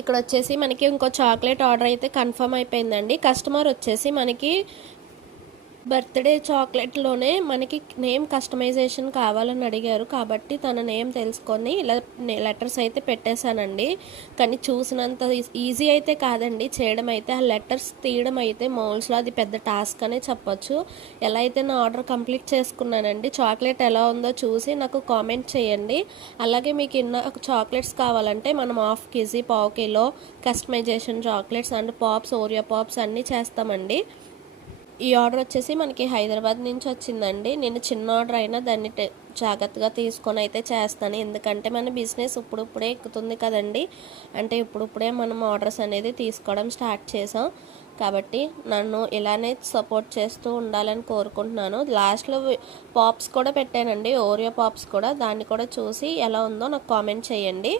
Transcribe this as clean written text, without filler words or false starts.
ఇక్కడ వచ్చేసి మనకి ఇంకో చాక్లెట్ ఆర్డర్ అయితే కన్ఫర్మ్ అయిపోయిందండి. కస్టమర్ వచ్చేసి మనకి బర్త్డే చాక్లెట్లోనే మనకి నేమ్ కస్టమైజేషన్ కావాలని అడిగారు, కాబట్టి తన నేమ్ తెలుసుకొని ఇలా లెటర్స్ అయితే పెట్టేశానండి. కానీ చూసినంత ఈజీ అయితే కాదండి చేయడం అయితే. ఆ లెటర్స్ తీయడం అయితే మౌల్స్లో అది పెద్ద టాస్క్ అనే చెప్పొచ్చు. ఎలా అయితే నా ఆర్డర్ కంప్లీట్ చేసుకున్నానండి. చాక్లెట్ ఎలా ఉందో చూసి నాకు కామెంట్ చేయండి. అలాగే మీకు ఇన్న చాక్లెట్స్ కావాలంటే మనం హాఫ్ కేజీ, పావు kilo customization chocolates and pops, Oreo pops అన్నీ చేస్తామండి. ఈ ఆర్డర్ వచ్చేసి మనకి హైదరాబాద్ నుంచి వచ్చిందండి. నేను చిన్న ఆర్డర్ అయినా దాన్ని జాగ్రత్తగా తీసుకొని అయితే చేస్తాను. ఎందుకంటే మన బిజినెస్ ఇప్పుడిప్పుడే ఎక్కుతుంది కదండి. అంటే ఇప్పుడిప్పుడే మనం ఆర్డర్స్ అనేది తీసుకోవడం స్టార్ట్ చేసాం. కాబట్టి నన్ను ఇలానే సపోర్ట్ చేస్తూ ఉండాలని కోరుకుంటున్నాను. లాస్ట్లో పాప్స్ కూడా పెట్టానండి, ఓరియో పాప్స్ కూడా. దాన్ని కూడా చూసి ఎలా ఉందో నాకు కామెంట్ చేయండి.